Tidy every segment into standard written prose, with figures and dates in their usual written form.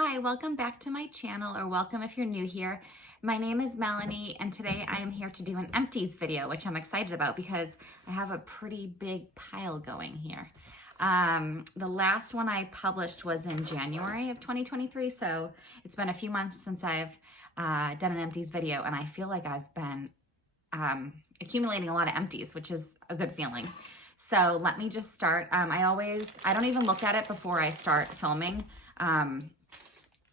Hi, welcome back to my channel, or welcome if you're new here. My name is Melanie, and today I am here to do an empties video, which I'm excited about because I have a pretty big pile going here. The last one I published was in January of 2023, so it's been a few months since I've done an empties video, and I feel like I've been accumulating a lot of empties, which is a good feeling. So let me just start. I don't even look at it before I start filming.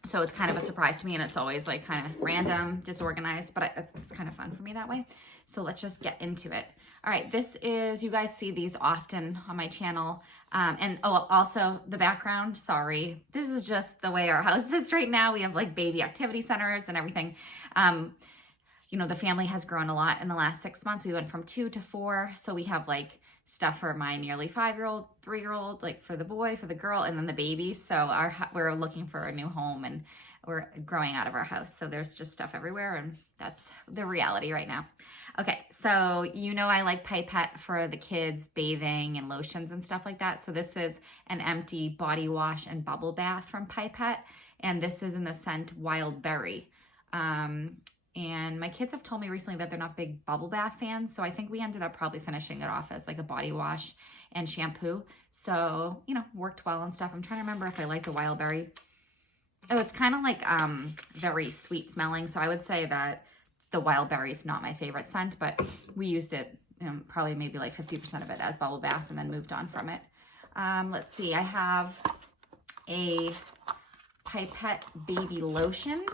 So it's kind of a surprise to me, and it's always like kind of random, disorganized, but it's kind of fun for me that way. So let's just get into it. All right, this is, you guys see these often on my channel. And oh, also the background, sorry. This is just the way our house is right now. We have like baby activity centers and everything. You know, the family has grown a lot in the last 6 months. We went from 2 to 4. So we have like stuff for my nearly 5-year-old, 3-year-old, like for the boy, for the girl, and then the babies. So we're looking for a new home, and we're growing out of our house. So there's just stuff everywhere, and that's the reality right now. Okay, so you know I like Pipette for the kids, bathing and lotions and stuff like that. So this is an empty body wash and bubble bath from Pipette, and this is in the scent Wild Berry. And my kids have told me recently that they're not big bubble bath fans. So I think we ended up probably finishing it off as like a body wash and shampoo. So, you know, worked well and stuff. I'm trying to remember if I like the Wild Berry. Oh, it's kind of like very sweet smelling. So I would say that the Wild Berry is not my favorite scent, but we used it, probably maybe like 50% of it as bubble bath and then moved on from it. Let's see, I have a Pipette baby lotion.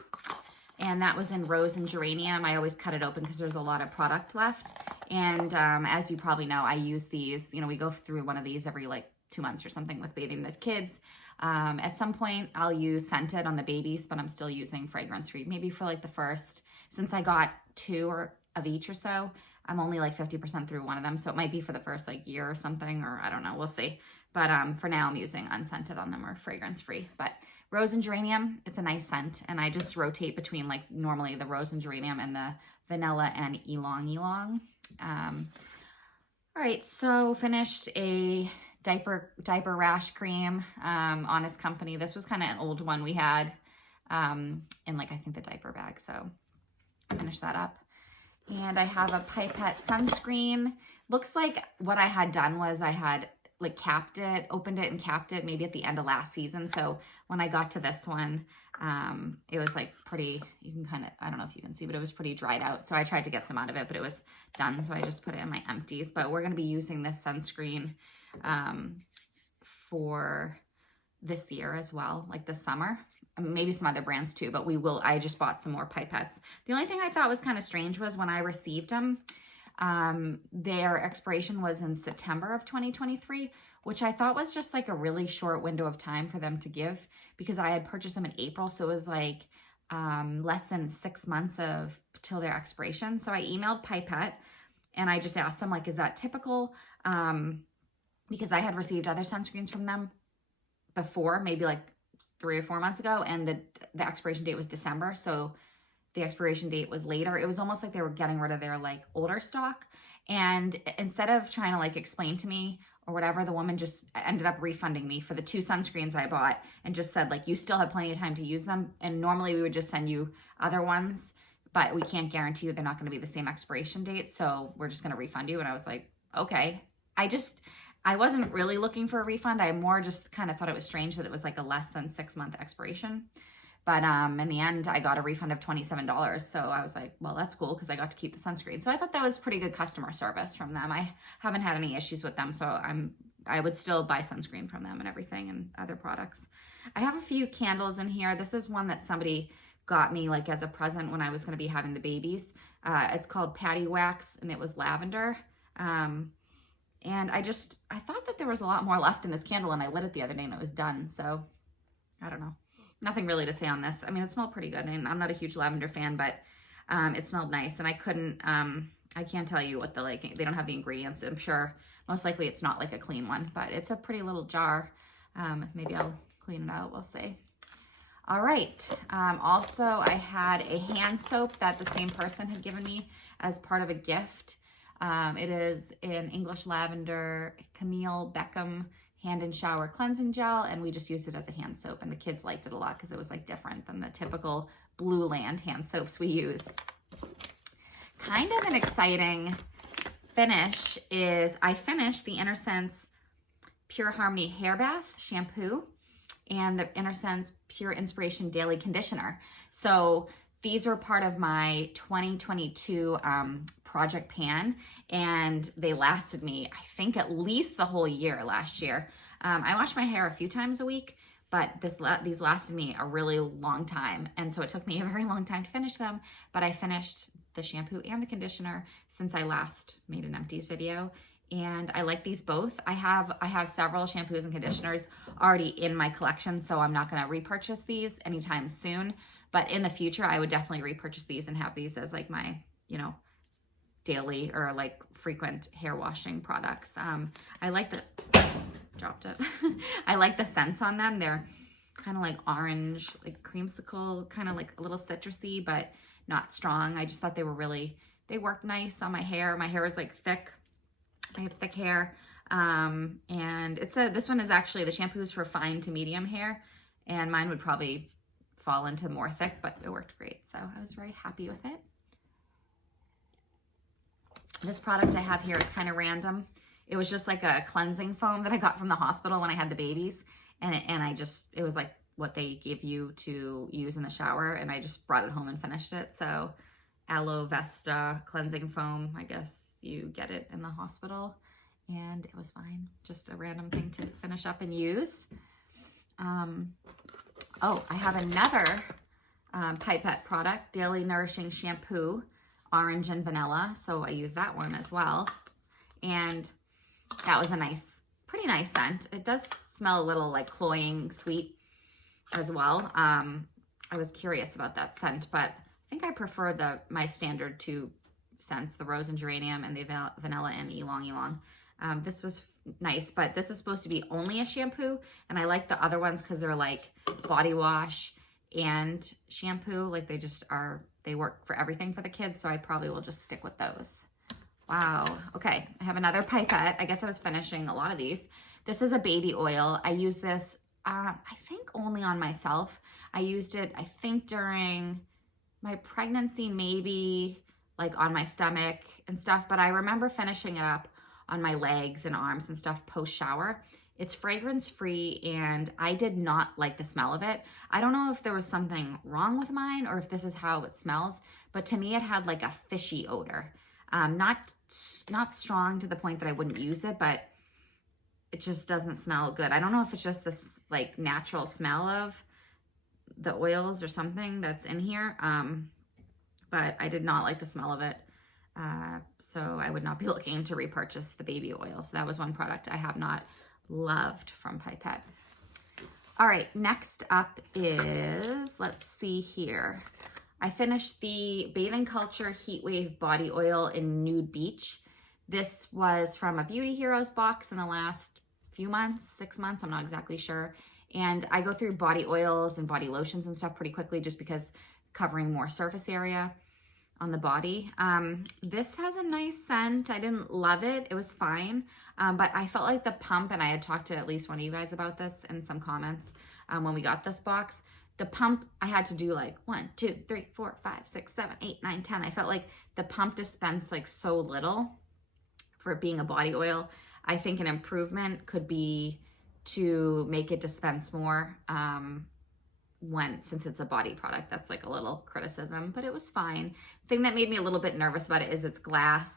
And that was in rose and geranium. I always cut it open because there's a lot of product left. And as you probably know, I use these, you know, we go through one of these every like 2 months or something with bathing the kids. At some point I'll use scented on the babies, but I'm still using fragrance free. Maybe for like the first, since I got 2 of each or so, I'm only like 50% through one of them. So it might be for the first like year or something, or I don't know, we'll see. But for now I'm using unscented on them or fragrance free. But rose and geranium, it's a nice scent, and I just rotate between like normally the rose and geranium and the vanilla and ylang ylang. All right, so finished a diaper rash cream, Honest Company. This was kind of an old one we had in like I think the diaper bag, so finished that up. And I have a Pipette sunscreen. Looks like what I had done was I had like opened it and capped it maybe at the end of last season. So when I got to this one, it was like pretty, you can kind of, I don't know if you can see, but it was pretty dried out. So I tried to get some out of it, but it was done. So I just put it in my empties, but we're going to be using this sunscreen for this year as well, like this summer, maybe some other brands too, but I just bought some more Pipettes. The only thing I thought was kind of strange was when I received them, their expiration was in September of 2023, which I thought was just like a really short window of time for them to give, because I had purchased them in April. So it was like less than 6 months till their expiration. So I emailed Pipette and I just asked them, like, is that typical? Because I had received other sunscreens from them before, maybe like 3 or 4 months ago, and the expiration date was December. So the expiration date was later. It was almost like they were getting rid of their like older stock. And instead of trying to like explain to me or whatever, the woman just ended up refunding me for the 2 sunscreens I bought and just said, like, you still have plenty of time to use them. And normally we would just send you other ones, but we can't guarantee you they're not going to be the same expiration date. So we're just going to refund you. And I was like, okay. I wasn't really looking for a refund. I more just kind of thought it was strange that it was like a less than 6-month expiration. But in the end, I got a refund of $27. So I was like, well, that's cool because I got to keep the sunscreen. So I thought that was pretty good customer service from them. I haven't had any issues with them. So I would still buy sunscreen from them and everything and other products. I have a few candles in here. This is one that somebody got me like as a present when I was going to be having the babies. It's called Patty Wax, and it was lavender. And I thought that there was a lot more left in this candle, and I lit it the other day and it was done. So I don't know. Nothing really to say on this. I mean, it smelled pretty good. And I'm not a huge lavender fan, but it smelled nice. And I can't tell you what they don't have the ingredients. I'm sure most likely it's not like a clean one, but it's a pretty little jar. Maybe I'll clean it out. We'll see. All right. Also, I had a hand soap that the same person had given me as part of a gift. It is an English lavender Camille Beckham hand and shower cleansing gel, and we just used it as a hand soap, and the kids liked it a lot because it was like different than the typical Blue Land hand soaps we use. Kind of an exciting finish is I finished the InnerSense Pure Harmony Hair Bath Shampoo and the InnerSense Pure Inspiration Daily Conditioner. So these were part of my 2022 project pan, and they lasted me, I think, at least the whole year last year. I wash my hair a few times a week, but these lasted me a really long time, and so it took me a very long time to finish them, but I finished the shampoo and the conditioner since I last made an Empties video, and I like these both. I have several shampoos and conditioners already in my collection, so I'm not going to repurchase these anytime soon, but in the future I would definitely repurchase these and have these as like my, you know, daily or like frequent hair washing products. I like the, dropped it. I like the scents on them. They're kind of like orange, like creamsicle, kind of like a little citrusy, but not strong. I just thought they were really, they worked nice on my hair. My hair is like thick. I have thick hair. And this one is actually, the shampoo is for fine to medium hair, and mine would probably fall into more thick, but it worked great. So I was very happy with it. This product I have here is kind of random. It was just like a cleansing foam that I got from the hospital when I had the babies. It was like what they give you to use in the shower, and I just brought it home and finished it. So Aloe Vesta cleansing foam, I guess you get it in the hospital, and it was fine. Just a random thing to finish up and use. Oh, I have another Pipette product, Daily Nourishing Shampoo, orange and vanilla. So I use that one as well. And that was a pretty nice scent. It does smell a little like cloying sweet as well. I was curious about that scent, but I think I prefer my standard two scents, the rose and geranium and the vanilla and ylang ylang. This was nice, but this is supposed to be only a shampoo, and I like the other ones because they're like body wash and shampoo. Like they work for everything for the kids, so I probably will just stick with those. Wow. Okay, I have another pipette. I guess I was finishing a lot of these. This is a baby oil. I use this, I think only on myself. I used it, I think during my pregnancy, maybe like on my stomach and stuff, but I remember finishing it up on my legs and arms and stuff post shower. It's fragrance free, and I did not like the smell of it. I don't know if there was something wrong with mine or if this is how it smells, but to me it had like a fishy odor. Not strong to the point that I wouldn't use it, but it just doesn't smell good. I don't know if it's just this like natural smell of the oils or something that's in here, but I did not like the smell of it. So I would not be looking to repurchase the baby oil. So that was one product I have not loved from Pipette. All right, next up is, let's see here. I finished the Bathing Culture Heat Wave Body Oil in Nude Beach. This was from a Beauty Heroes box in the last few months, 6 months, I'm not exactly sure. And I go through body oils and body lotions and stuff pretty quickly just because covering more surface area on the body. This has a nice scent. I didn't love it. It was fine. But I felt like the pump, and I had talked to at least one of you guys about this in some comments when we got this box. The pump, I had to do like 1, 2, 3, 4, 5, 6, 7, 8, 9, 10. I felt like the pump dispensed like so little for it being a body oil. I think an improvement could be to make it dispense more since it's a body product. That's like a little criticism, but it was fine. The thing that made me a little bit nervous about it is it's glass,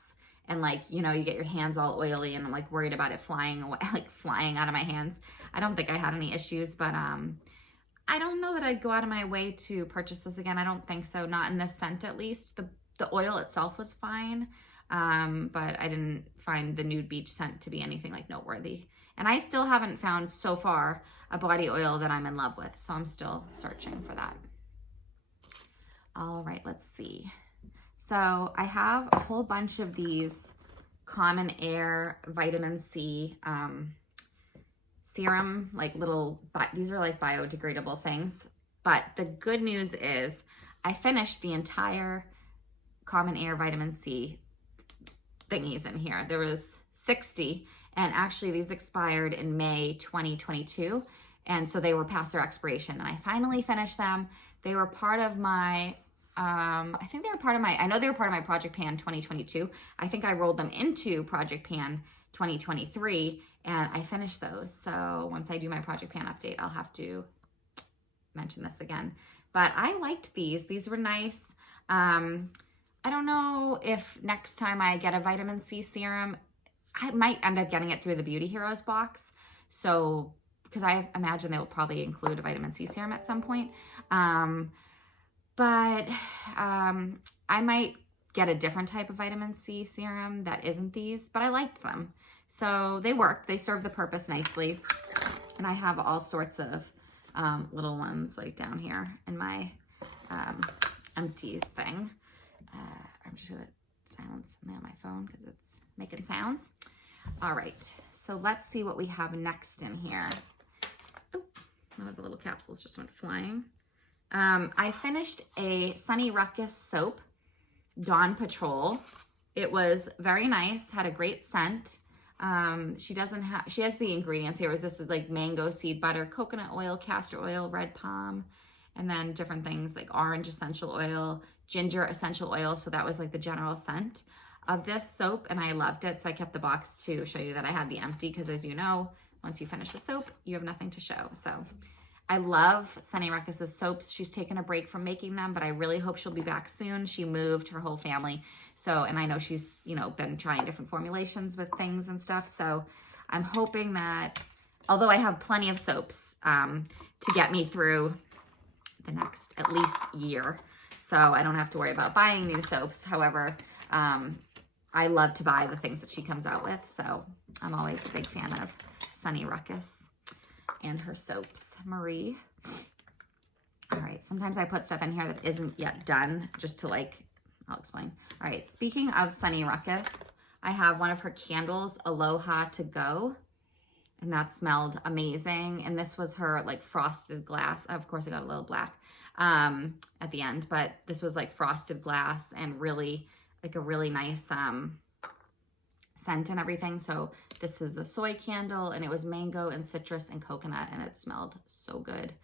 and like, you know, you get your hands all oily, and I'm like worried about it flying away, like flying out of my hands. I don't think I had any issues, but I don't know that I'd go out of my way to purchase this again. I don't think so, not in this scent at least. The oil itself was fine, but I didn't find the Nude Beach scent to be anything like noteworthy. And I still haven't found so far a body oil that I'm in love with, so I'm still searching for that. All right, let's see. So I have a whole bunch of these Common Air vitamin C serum, like these are like biodegradable things. But the good news is I finished the entire Common Air vitamin C thingies in here. There was 60, And actually these expired in May 2022. And so they were past their expiration, and I finally finished them. They were part of my, I know they were part of my Project Pan 2022. I think I rolled them into Project Pan 2023, and I finished those. So once I do my Project Pan update, I'll have to mention this again. But I liked these. These were nice. I don't know if next time I get a vitamin C serum, I might end up getting it through the Beauty Heroes box. So, because I imagine they will probably include a vitamin C serum at some point. But I might get a different type of vitamin C serum that isn't these, but I liked them. So they work, they serve the purpose nicely. And I have all sorts of little ones like down here in my Empties thing. I'm just gonna silence something on my phone because it's making sounds. All right, so let's see what we have next in here. Oh, one of the little capsules just went flying. I finished a Sunny Ruckus soap, Dawn Patrol. It was very nice, had a great scent. She has the ingredients here. This is like mango seed butter, coconut oil, castor oil, red palm, and then different things like orange essential oil, ginger essential oil. So that was like the general scent of this soap, and I loved it. So I kept the box to show you that I had the empty, because as you know, once you finish the soap, you have nothing to show. So I love Sunny Ruckus's soaps. She's taken a break from making them, but I really hope she'll be back soon. She moved her whole family. So, and I know she's, been trying different formulations with things and stuff. So I'm hoping that, although I have plenty of soaps to get me through the next at least year, so I don't have to worry about buying new soaps. However, I love to buy the things that she comes out with. So I'm always a big fan of Sunny Ruckus and her soaps. Marie. All right, sometimes I put stuff in here that isn't yet done just to I'll explain. All right, speaking of Sunny Ruckus, I have one of her candles, Aloha to Go, and that smelled amazing. And this was her frosted glass. Of course, I got a little black at the end, but this was frosted glass and really a really nice scent and everything. So this is a soy candle, and it was mango and citrus and coconut, and it smelled so good.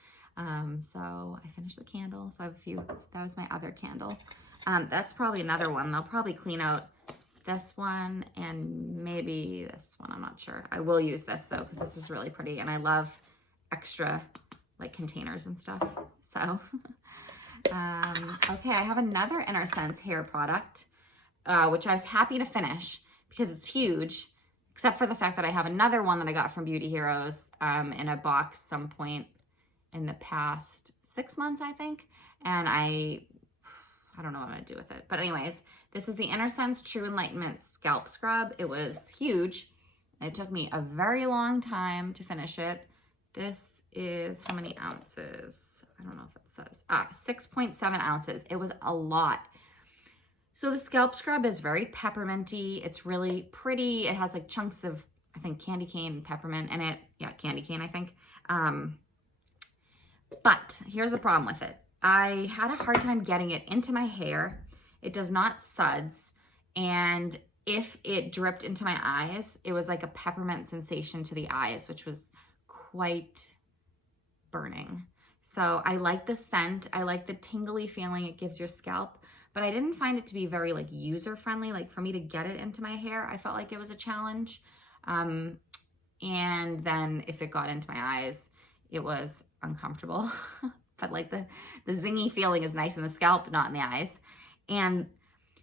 So I finished the candle. So I have a few. That was my other candle. That's probably another one. They'll probably clean out this one and maybe this one. I'm not sure. I will use this though, because this is really pretty, and I love extra containers and stuff. So, okay, I have another Inner Sense hair product, which I was happy to finish because it's huge, except for the fact that I have another one that I got from Beauty Heroes in a box some point in the past 6 months, I think. And I don't know what I'm gonna do with it. But anyways, this is the Inner Sense True Enlightenment Scalp Scrub. It was huge. It took me a very long time to finish it. This is how many ounces? I don't know if it says. 6.7 ounces. It was a lot. So the scalp scrub is very pepperminty. It's really pretty. It has chunks of, I think, candy cane and peppermint in it. Yeah, candy cane, I think. But here's the problem with it. I had a hard time getting it into my hair. It does not suds. And if it dripped into my eyes, it was like a peppermint sensation to the eyes, which was quite burning. So I like the scent. I like the tingly feeling it gives your scalp, but I didn't find it to be very user-friendly. For me to get it into my hair, I felt like it was a challenge. And then if it got into my eyes, it was uncomfortable. But the zingy feeling is nice in the scalp, not in the eyes. And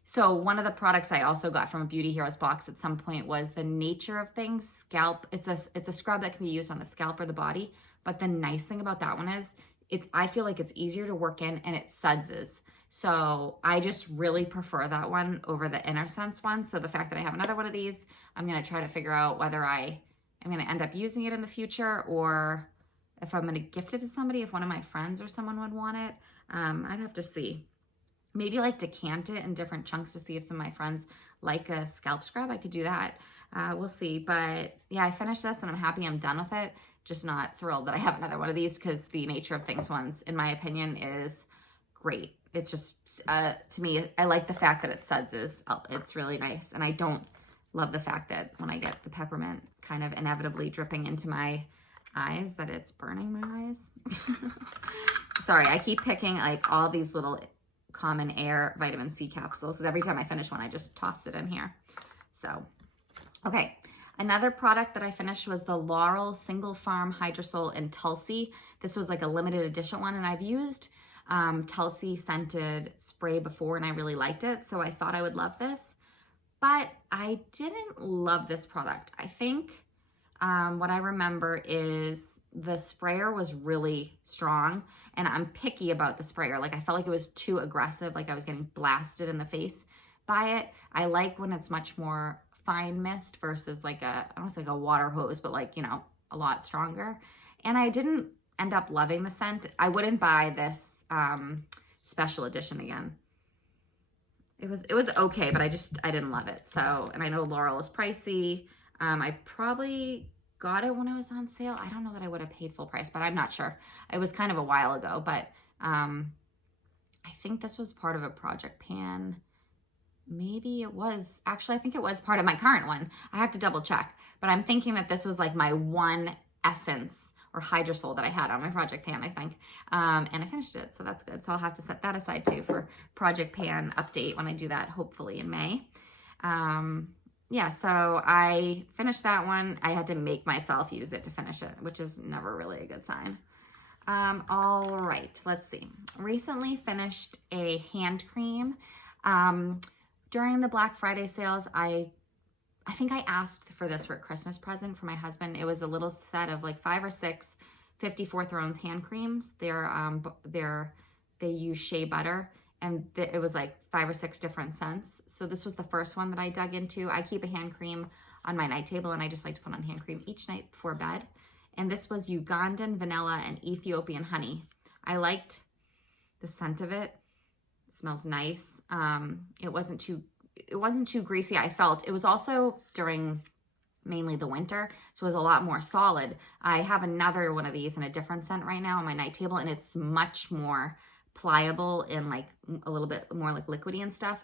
so one of the products I also got from a Beauty Heroes box at some point was the Nature of Things scalp. It's a scrub that can be used on the scalp or the body. But the nice thing about that one is I feel like it's easier to work in, and it sudses. So I just really prefer that one over the Inner Sense one. So the fact that I have another one of these, I'm going to try to figure out whether I am going to end up using it in the future, or if I'm going to gift it to somebody, if one of my friends or someone would want it. I'd have to see. Maybe decant it in different chunks to see if some of my friends like a scalp scrub. I could do that. We'll see. But yeah, I finished this and I'm happy I'm done with it. Just not thrilled that I have another one of these, because the Nature of Things ones, in my opinion, is great. It's just, to me, I like the fact that it suds. It's really nice. And I don't love the fact that when I get the peppermint kind of inevitably dripping into my eyes that it's burning my eyes. Sorry, I keep picking like all these little Common Air vitamin C capsules, because every time I finish one, I just toss it in here. So, okay. Another product that I finished was the Laurel Single Farm Hydrosol in Tulsi. This was like a limited edition one, and I've used Tulsi scented spray before, and I really liked it, so I thought I would love this. But I didn't love this product. I think what I remember is the sprayer was really strong, and I'm picky about the sprayer. Like, I felt like it was too aggressive, like I was getting blasted in the face by it. I like when it's much more fine mist versus like I don't want to say like a water hose, but like, you know, a lot stronger. And I didn't end up loving the scent. I wouldn't buy this special edition again. It was okay, but I didn't love it. So, and I know Laurel is pricey. I probably got it when it was on sale. I don't know that I would have paid full price, but I'm not sure. It was kind of a while ago, but I think this was part of a Project Pan. Maybe it was. Actually, I think it was part of my current one. I have to double check, but I'm thinking that this was like my one essence or hydrosol that I had on my Project Pan, I think. And I finished it, so that's good. So I'll have to set that aside too for Project Pan update when I do that, hopefully in May. Yeah, so I finished that one. I had to make myself use it to finish it, which is never really a good sign. All right, let's see. Recently finished a hand cream. During the Black Friday sales, I think I asked for this for a Christmas present for my husband. It was a little set of like 5 or 6 54 Thrones hand creams. They use shea butter, and it was like 5 or 6 different scents. So this was the first one that I dug into. I keep a hand cream on my night table, and I just like to put on hand cream each night before bed. And this was Ugandan vanilla and Ethiopian honey. I liked the scent of it. It smells nice. It wasn't too greasy. I felt it was also during mainly the winter, so it was a lot more solid. I have another one of these in a different scent right now on my night table, and it's much more pliable and like a little bit more like liquidy and stuff,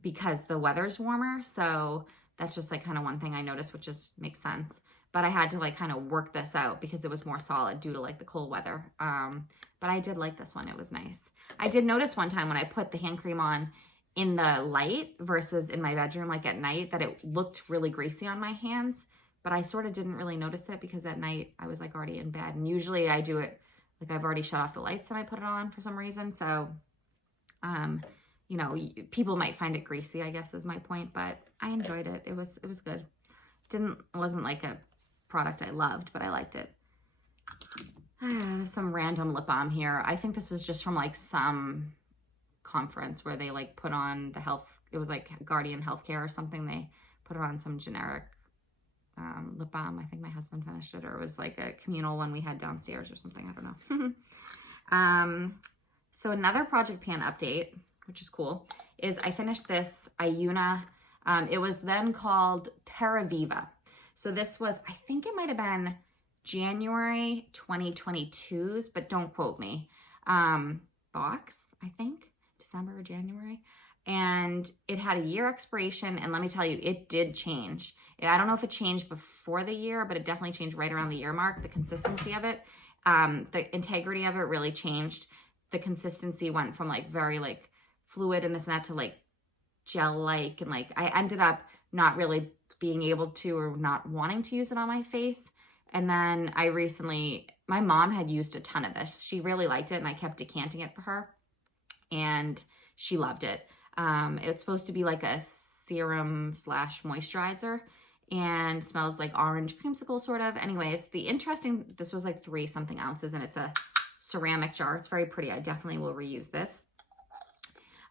because the weather's warmer. So that's just like kind of one thing I noticed, which just makes sense. But I had to like kind of work this out because it was more solid due to like the cold weather. But I did like this one. It was nice. I did notice one time when I put the hand cream on in the light versus in my bedroom, like at night, that it looked really greasy on my hands, but I sort of didn't really notice it because at night I was like already in bed. And usually I do it like I've already shut off the lights and I put it on for some reason. So, you know, people might find it greasy, I guess is my point, but I enjoyed it. It was good. It wasn't like a product I loved, but I liked it. Some random lip balm here. I think this was just from like some conference where they like put on the health, it was like Guardian Healthcare or something. They put it on some generic lip balm. I think my husband finished it, or it was like a communal one we had downstairs or something. I don't know. So another Project Pan update, which is cool, is I finished this Ayuna. It was then called Terraviva. So this was, I think it might have been January 2022's, but don't quote me, box, I think, December or January. And it had a year expiration, and let me tell you, it did change. I don't know if it changed before the year, but it definitely changed right around the year mark. The consistency of it, the integrity of it really changed. The consistency went from like very like fluid and this and that to like gel-like, and like I ended up not really being able to or not wanting to use it on my face. And then I recently, my mom had used a ton of this. She really liked it, and I kept decanting it for her, and she loved it. It's supposed to be like a serum / moisturizer, and smells like orange creamsicle sort of. Anyways, this was like 3 something ounces, and it's a ceramic jar. It's very pretty. I definitely will reuse this.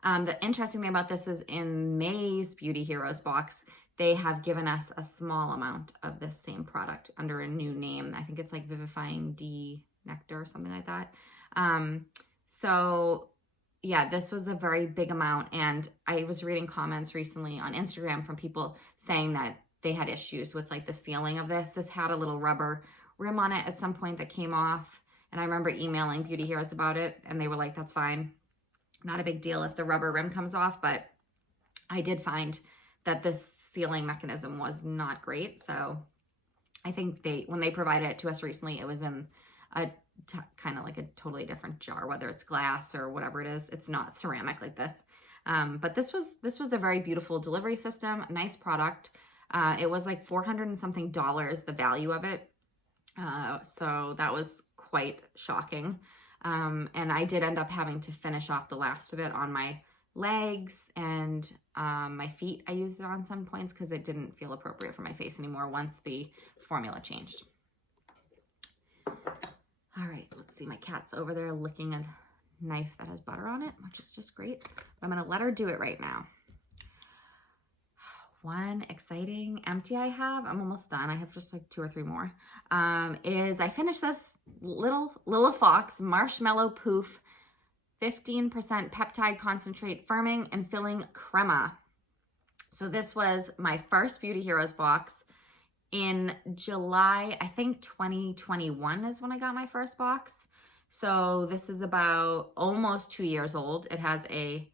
The interesting thing about this is in May's Beauty Heroes box, they have given us a small amount of this same product under a new name. I think it's like Vivifying D Nectar or something like that. So yeah, this was a very big amount. And I was reading comments recently on Instagram from people saying that they had issues with like the sealing of this. This had a little rubber rim on it at some point that came off. And I remember emailing Beauty Heroes about it, and they were like, that's fine. Not a big deal if the rubber rim comes off. But I did find that this sealing mechanism was not great. So I think when they provided it to us recently, it was in a kind of like a totally different jar, whether it's glass or whatever it is. It's not ceramic like this. But this was a very beautiful delivery system, a nice product. It was like $400 and something, the value of it. So that was quite shocking. And I did end up having to finish off the last of it on my legs and my feet. I used it on some points because it didn't feel appropriate for my face anymore once the formula changed. All right, let's see. My cat's over there licking a knife that has butter on it, which is just great. But I'm gonna let her do it right now. One exciting empty I have, I'm almost done, I have just like 2 or 3 more, is I finished this Lila Fox Marshmallow Poof 15% peptide concentrate firming and filling crema. So this was my first Beauty Heroes box in July, I think 2021 is when I got my first box. So this is about almost 2 years old. It has a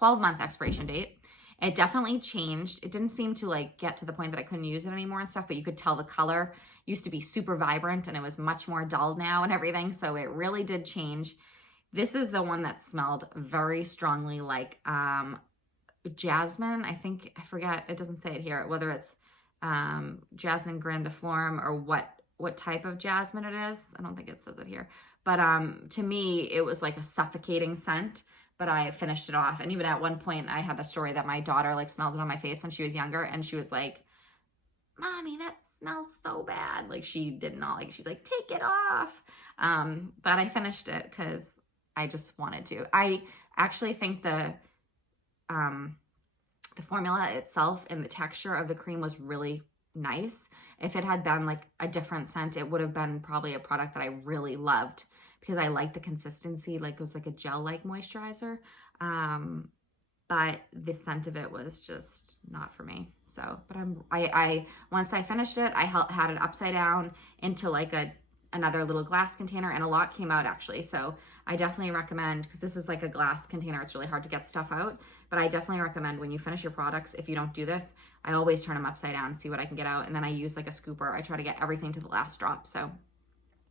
12-month expiration date. It definitely changed. It didn't seem to like get to the point that I couldn't use it anymore and stuff, but you could tell the color used to be super vibrant and it was much more dull now and everything. So it really did change. This is the one that smelled very strongly like jasmine. I think, I forget, it doesn't say it here, whether it's jasmine grandiflorum or what type of jasmine it is. I don't think it says it here. But to me, it was like a suffocating scent. But I finished it off. And even at one point, I had a story that my daughter like smelled it on my face when she was younger. And she was like, Mommy, that smells so bad. Like she did not like, she's like, take it off. But I finished it because I just wanted to. I actually think the formula itself and the texture of the cream was really nice. If it had been like a different scent, it would have been probably a product that I really loved, because I like the consistency, like it was like a gel-like moisturizer. But the scent of it was just not for me. So, but I once I finished it, I had it upside down into like another little glass container, and a lot came out actually. So I definitely recommend, because this is like a glass container, it's really hard to get stuff out, but I definitely recommend when you finish your products, if you don't do this, I always turn them upside down, see what I can get out. And then I use like a scooper. I try to get everything to the last drop. So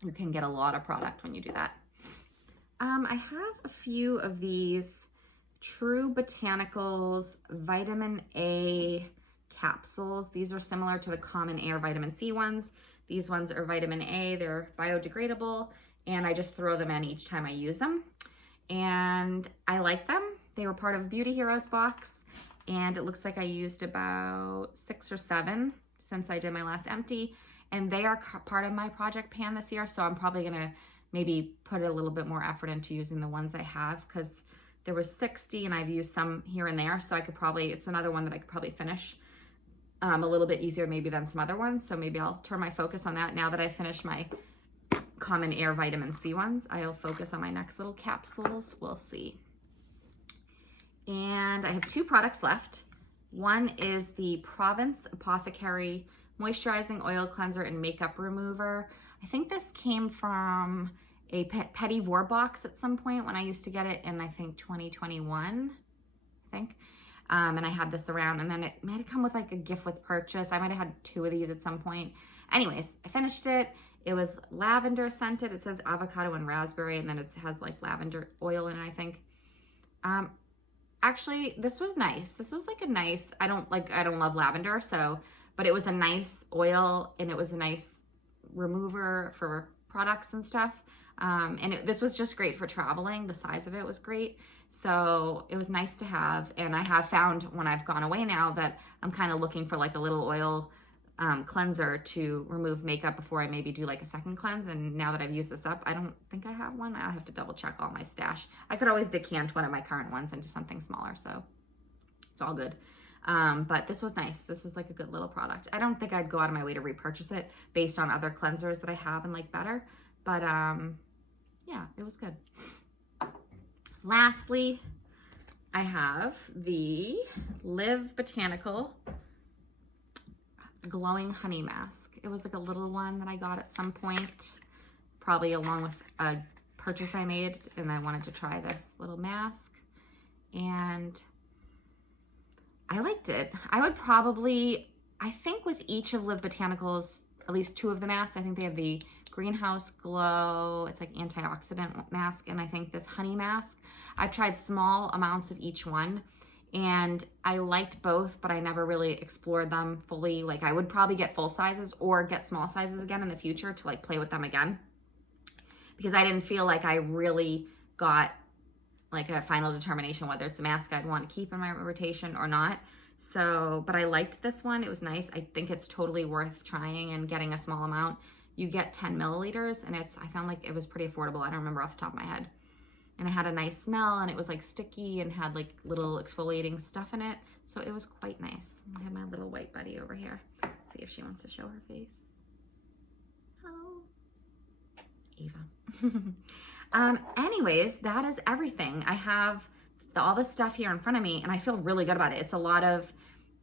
you can get a lot of product when you do that. I have a few of these True Botanicals vitamin A capsules. These are similar to the Common Air vitamin C ones. These ones are vitamin A. They're biodegradable, and I just throw them in each time I use them. And I like them. They were part of Beauty Heroes box, and it looks like I used about 6 or 7 since I did my last empty. And they are part of my project pan this year, so I'm probably gonna maybe put a little bit more effort into using the ones I have, because there was 60 and I've used some here and there, so I could probably, it's another one that I could probably finish a little bit easier maybe than some other ones. So maybe I'll turn my focus on that. Now that I've finished my Common Air vitamin C ones, I'll focus on my next little capsules. We'll see. And I have 2 products left. One is the Province Apothecary Moisturizing Oil Cleanser and Makeup Remover. I think this came from a Petit Vor box at some point when I used to get it in, I think, 2021, I think. And I had this around, and then it might have come with like a gift with purchase. I might have had 2 of these at some point. Anyways, I finished it. It was lavender scented. It says avocado and raspberry, and then it has like lavender oil in it, I think. Actually, this was nice. This was like a nice, I don't love lavender, so, but it was a nice oil, and it was a nice remover for products and stuff. And this was just great for traveling. The size of it was great. So it was nice to have. And I have found when I've gone away now that I'm kind of looking for like a little oil cleanser to remove makeup before I maybe do like a second cleanse. And now that I've used this up, I don't think I have one. I'll have to double check all my stash. I could always decant one of my current ones into something smaller, so it's all good. But this was nice. This was like a good little product. I don't think I'd go out of my way to repurchase it based on other cleansers that I have and like better, but yeah, it was good. Lastly, I have the Live Botanical Glowing Honey Mask. It was like a little one that I got at some point, probably along with a purchase I made, and I wanted to try this little mask. And I liked it. I would probably, I think with each of Live Botanicals, at least 2 of the masks, I think they have the Greenhouse Glow, it's like antioxidant mask, and I think this honey mask. I've tried small amounts of each one, and I liked both, but I never really explored them fully. Like I would probably get full sizes or get small sizes again in the future to like play with them again, because I didn't feel like I really got like a final determination whether it's a mask I'd want to keep in my rotation or not. So, but I liked this one. It was nice. I think it's totally worth trying and getting a small amount. You get 10 milliliters, and I found like it was pretty affordable. I don't remember off the top of my head. And it had a nice smell, and it was like sticky and had like little exfoliating stuff in it. So it was quite nice. I have my little white buddy over here. Let's see if she wants to show her face. Hello, Eva. Anyways, that is everything. I have all this stuff here in front of me, and I feel really good about it. It's a lot of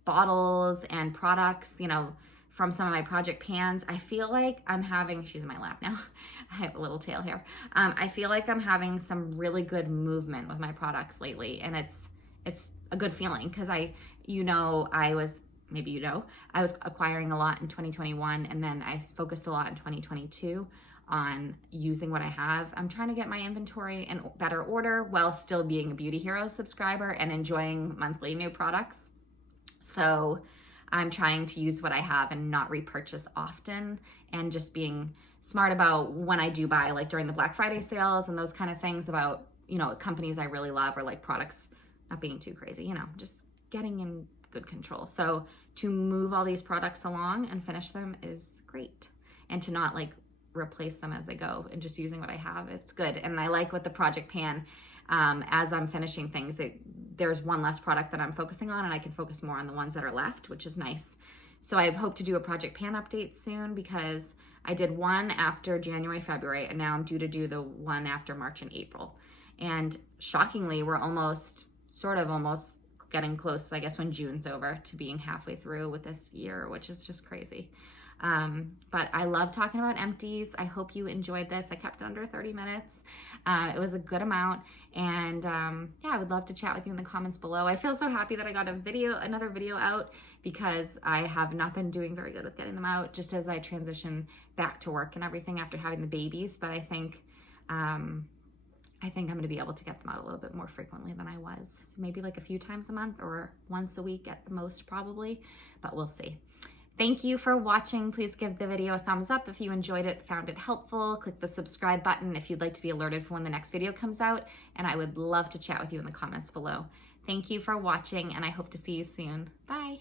bottles and products, you know, from some of my project pans. I feel like I'm having, she's in my lap now. I have a little tail here. I feel like I'm having some really good movement with my products lately, and it's a good feeling because I was acquiring a lot in 2021, and then I focused a lot in 2022 on using what I have. I'm trying to get my inventory in better order while still being a Beauty Hero subscriber and enjoying monthly new products. So I'm trying to use what I have and not repurchase often, and just being smart about when I do buy, like during the Black Friday sales and those kind of things, about, you know, companies I really love or like products not being too crazy, you know, just getting in good control. So to move all these products along and finish them is great. And to not like replace them as they go and just using what I have, it's good. And I like with the project pan, as I'm finishing things, there's one less product that I'm focusing on, and I can focus more on the ones that are left, which is nice. So I hope to do a project pan update soon, because I did one after January, February, and now I'm due to do the one after March and April. And shockingly, we're almost getting close, I guess, when June's over, to being halfway through with this year, which is just crazy. But I love talking about empties. I hope you enjoyed this. I kept it under 30 minutes. It was a good amount. And yeah, I would love to chat with you in the comments below. I feel so happy that I got another video out, because I have not been doing very good with getting them out, just as I transition back to work and everything after having the babies. But I think I'm going to be able to get them out a little bit more frequently than I was. So maybe like a few times a month or once a week at the most, probably, but we'll see. Thank you for watching. Please give the video a thumbs up if you enjoyed it, found it helpful. Click the subscribe button if you'd like to be alerted for when the next video comes out, and I would love to chat with you in the comments below. Thank you for watching, and I hope to see you soon. Bye.